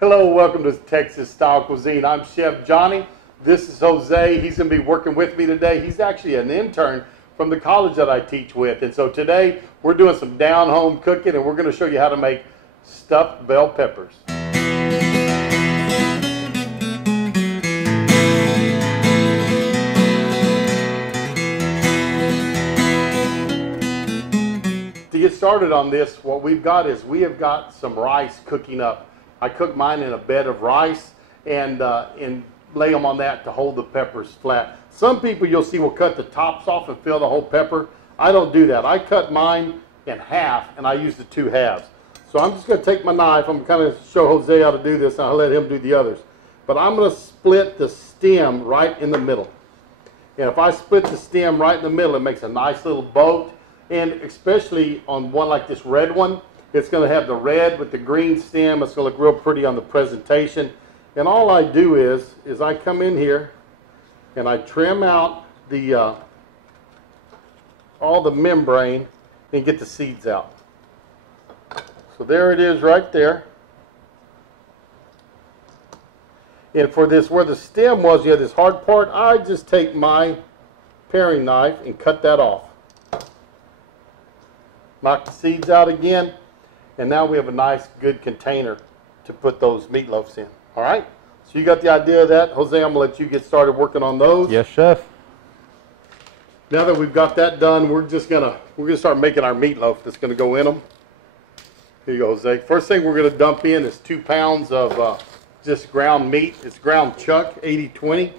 Hello, welcome to Texas Style Cuisine. I'm Chef Johnny. This is Jose. He's going to be working with me today. He's actually an intern from the college that I teach with. And so today we're doing some down-home cooking, and we're going to show you how to make stuffed bell peppers. To get started on this, what we've got is we have got some rice cooking up. I cook mine in a bed of rice and lay them on that to hold the peppers flat. Some people you'll see will cut the tops off and fill the whole pepper. I don't do that. I cut mine in half and I use the two halves. So I'm just going to take my knife. I'm going to kind of show Jose how to do this, and I'll let him do the others. But I'm going to split the stem right in the middle. And if I split the stem right in the middle, it makes a nice little boat. And especially on one like this red one, it's going to have the red with the green stem. It's going to look real pretty on the presentation. And all I do is I come in here and I trim out the all the membrane and get the seeds out. So there it is right there. And for this, where the stem was, you have this hard part, I just take my paring knife and cut that off. Knock the seeds out again. And now we have a nice, good container to put those meatloafs in. All right? So you got the idea of that. Jose, I'm going to let you get started working on those. Yes, chef. Now that we've got that done, we're gonna start making our meatloaf that's going to go in them. Here you go, Jose. First thing we're going to dump in is 2 pounds of just ground meat. It's ground chuck, 80-20.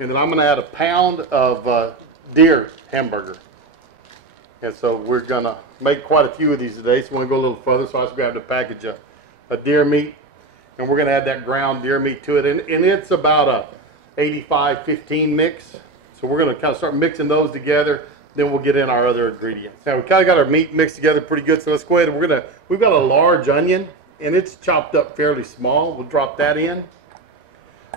And then I'm going to add a pound of deer hamburger. And so we're going to make quite a few of these today. So we want to go a little further. So I just grabbed a package of deer meat. And we're going to add that ground deer meat to it. And it's about a 85-15 mix. So we're going to kind of start mixing those together. Then we'll get in our other ingredients. Now we kind of got our meat mixed together pretty good. So let's go ahead and we've got a large onion. And it's chopped up fairly small. We'll drop that in.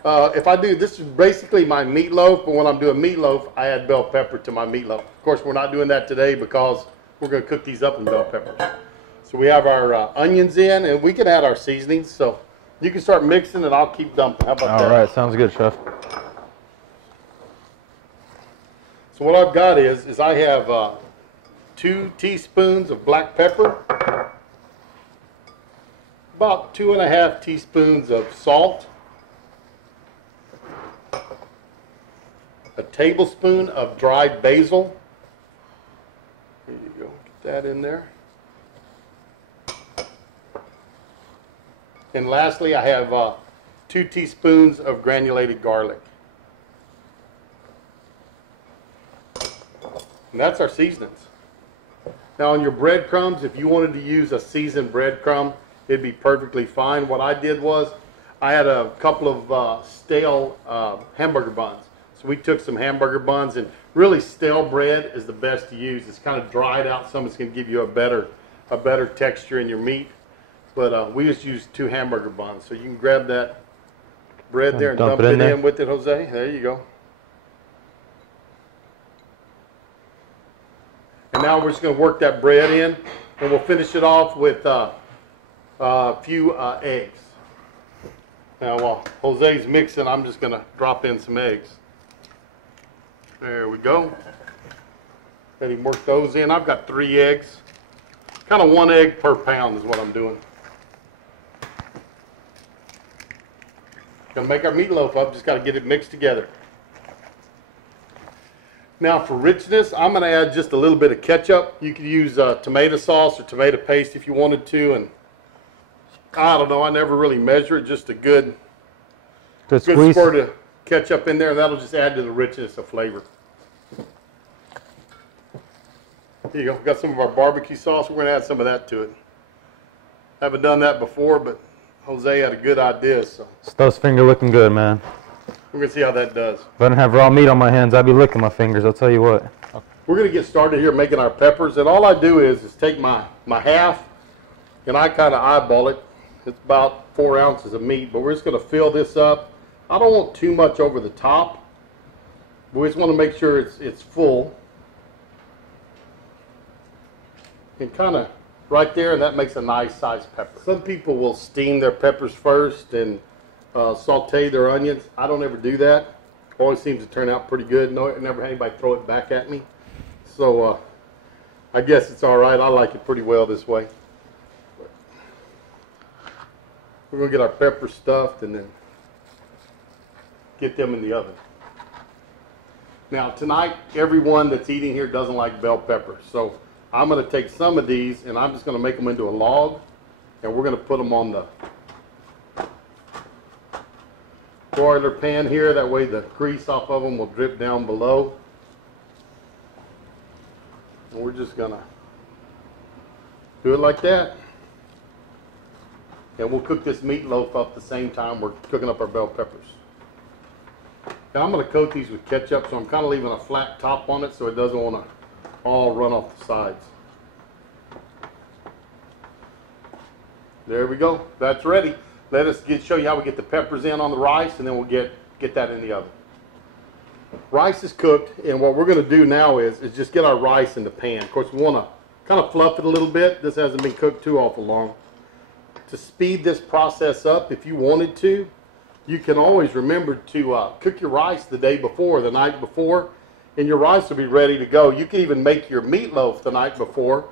If I do, this is basically my meatloaf, but when I'm doing meatloaf, I add bell pepper to my meatloaf. Of course, we're not doing that today because we're going to cook these up in bell peppers. So we have our onions in, and we can add our seasonings. So you can start mixing, and I'll keep dumping. How about that? All right, sounds good, chef. So what I've got is I have 2 teaspoons of black pepper, about 2.5 teaspoons of salt, a tablespoon of dried basil. There you go. Get that in there. And lastly, I have 2 teaspoons of granulated garlic. And that's our seasonings. Now on your breadcrumbs, if you wanted to use a seasoned breadcrumb, it'd be perfectly fine. What I did was I had a couple of stale hamburger buns. So we took some hamburger buns, and really stale bread is the best to use. It's kind of dried out some. It's going to give you a better texture in your meat. But we just used 2 hamburger buns. So you can grab that bread there and dump it in with it, Jose. There you go. And now we're just going to work that bread in, and we'll finish it off with a few eggs. Now while Jose's mixing, I'm just going to drop in some eggs. There we go. Let him work those in. I've got 3 eggs. Kind of 1 egg per pound is what I'm doing. Gonna make our meatloaf up. Just got to get it mixed together. Now for richness, I'm going to add just a little bit of ketchup. You could use tomato sauce or tomato paste if you wanted to. And I don't know. I never really measure it. Just a good squirt of ketchup in there, and that'll just add to the richness of flavor. Here you go. We've got some of our barbecue sauce. We're going to add some of that to it. Haven't done that before, but Jose had a good idea. So Stuff's finger looking good, man. We're going to see how that does. If I didn't have raw meat on my hands, I'd be licking my fingers, I'll tell you what. We're going to get started here making our peppers, and all I do is take my half, and I kind of eyeball it. It's about 4 ounces of meat, but we're just going to fill this up. I don't want too much over the top. We just want to make sure it's full. and kind of right there, and that makes a nice sized pepper. Some people will steam their peppers first and saute their onions. I don't ever do that. Always seems to turn out pretty good. No, I never had anybody throw it back at me. So I guess it's all right. I like it pretty well this way. We're going to get our peppers stuffed and then get them in the oven. Now tonight, everyone that's eating here doesn't like bell peppers. So I'm going to take some of these and I'm just going to make them into a log, and we're going to put them on the broiler pan here. That way the grease off of them will drip down below. And we're just going to do it like that. And we'll cook this meatloaf up the same time we're cooking up our bell peppers. Now I'm going to coat these with ketchup, so I'm kind of leaving a flat top on it so it doesn't want to all run off the sides. There we go. That's ready. Let us show you how we get the peppers in on the rice, and then we'll get that in the oven. Rice is cooked, and what we're going to do now is just get our rice in the pan. Of course, we want to kind of fluff it a little bit. This hasn't been cooked too awful long. To speed this process up, if you wanted to, you can always remember to cook your rice the day before, the night before, and your rice will be ready to go. You can even make your meatloaf the night before,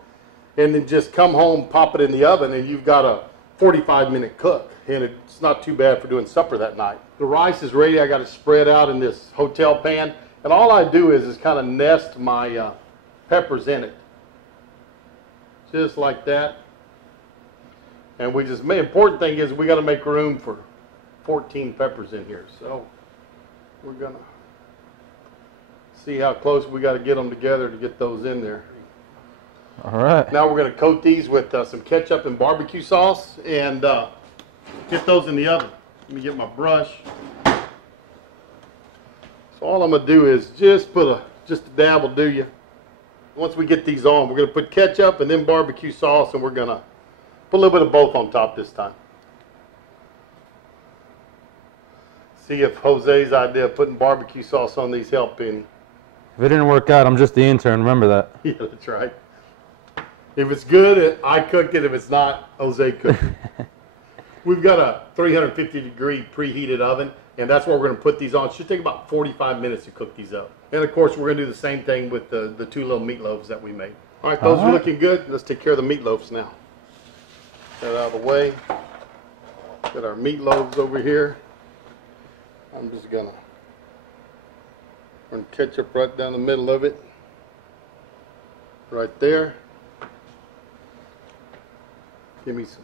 and then just come home, pop it in the oven, and you've got a 45-minute cook. And it's not too bad for doing supper that night. The rice is ready. I got it spread out in this hotel pan, and all I do is kind of nest my peppers in it, just like that. And we just, the important thing is we got to make room for 14 peppers in here. So we're going to see how close we got to get them together to get those in there. All right. Now we're going to coat these with some ketchup and barbecue sauce and get those in the oven. Let me get my brush. So all I'm going to do is just put just a dab will do you. Once we get these on, we're going to put ketchup and then barbecue sauce, and we're going to put a little bit of both on top this time. See if Jose's idea of putting barbecue sauce on these helped any. If it didn't work out, I'm just the intern. Remember that. Yeah, that's right. If it's good, I cooked it. If it's not, Jose cooked it. We've got a 350-degree preheated oven, and that's where we're going to put these on. It should take about 45 minutes to cook these up. And of course, we're going to do the same thing with the two little meatloaves that we made. All right, those are looking good. Let's take care of the meatloaves now. Get that out of the way. Get our meatloaves over here. I'm just going to run ketchup right down the middle of it. Right there. Give me some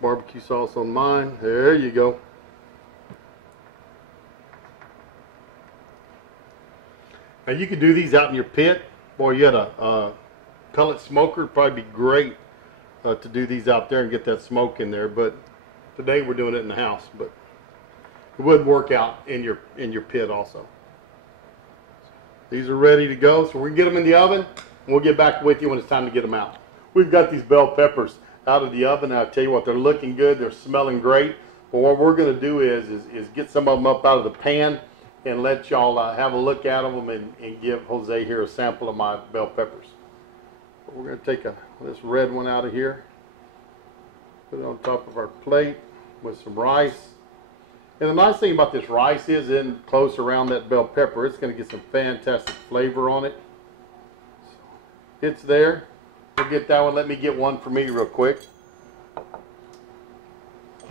barbecue sauce on mine. There you go. Now you could do these out in your pit. Boy, you had a pellet smoker. It'd probably be great to do these out there and get that smoke in there. But today we're doing it in the house. But it would work out in your pit also. These are ready to go, so we can get them in the oven, and we'll get back with you when it's time to get them out. We've got these bell peppers out of the oven. I'll tell you what, they're looking good. They're smelling great. But what we're going to do is get some of them up out of the pan and let y'all have a look at them and give Jose here a sample of my bell peppers. But we're going to take this red one out of here, put it on top of our plate with some rice. And the nice thing about this rice is in close around that bell pepper, it's going to get some fantastic flavor on it. So it's there. We'll get that one. Let me get one for me real quick.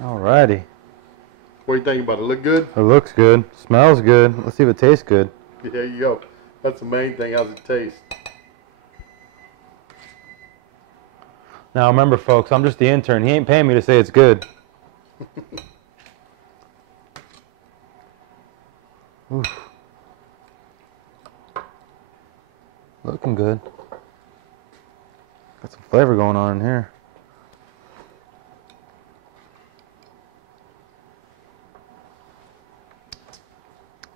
Alrighty. What do you think about it? Look good? It looks good. Smells good. Let's see if it tastes good. There you go. That's the main thing. How's it taste? Now remember, folks, I'm just the intern. He ain't paying me to say it's good. Oof. Looking good. Got some flavor going on in here.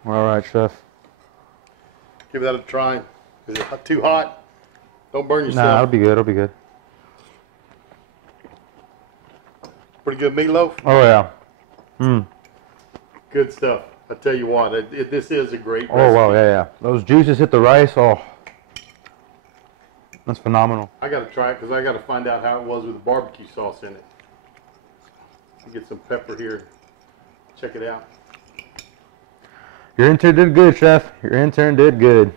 All right, chef. Give that a try. Is it too hot? Don't burn yourself. Nah, it'll be good. It'll be good. Pretty good meatloaf? Oh, yeah. Mmm. Good stuff. I tell you what, this is a great recipe. Oh, wow, yeah, yeah. Those juices hit the rice. Oh. That's phenomenal. I got to try it because I got to find out how it was with the barbecue sauce in it. I'll get some pepper here. Check it out. Your intern did good, Chef. Your intern did good.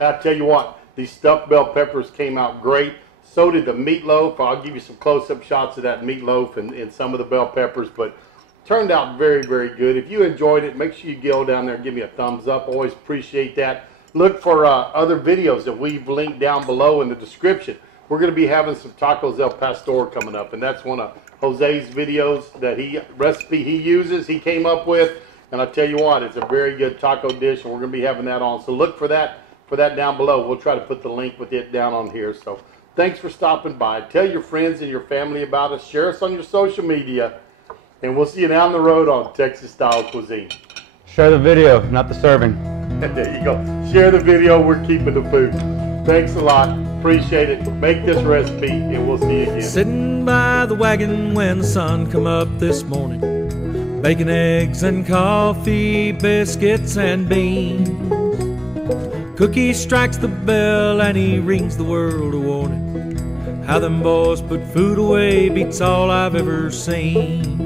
I tell you what, these stuffed bell peppers came out great. So did the meatloaf. I'll give you some close-up shots of that meatloaf and some of the bell peppers, but turned out very, very good. If you enjoyed it, make sure you go down there and give me a thumbs up. Always appreciate that. Look for other videos that we've linked down below in the description. We're going to be having some tacos al pastor coming up, and that's one of Jose's videos that recipe he uses, he came up with. And I tell you what, it's a very good taco dish, and we're going to be having that on. So look for that down below. We'll try to put the link with it down on here. So thanks for stopping by. Tell your friends and your family about us. Share us on your social media. And we'll see you down the road on Texas Style Cuisine. Share the video, not the serving. There you go. Share the video. We're keeping the food. Thanks a lot. Appreciate it. Make this recipe, and we'll see you again. Sitting by the wagon when the sun come up this morning, bacon, eggs, and coffee, biscuits, and beans. Cookie strikes the bell and he rings the world a warning. How them boys put food away beats all I've ever seen.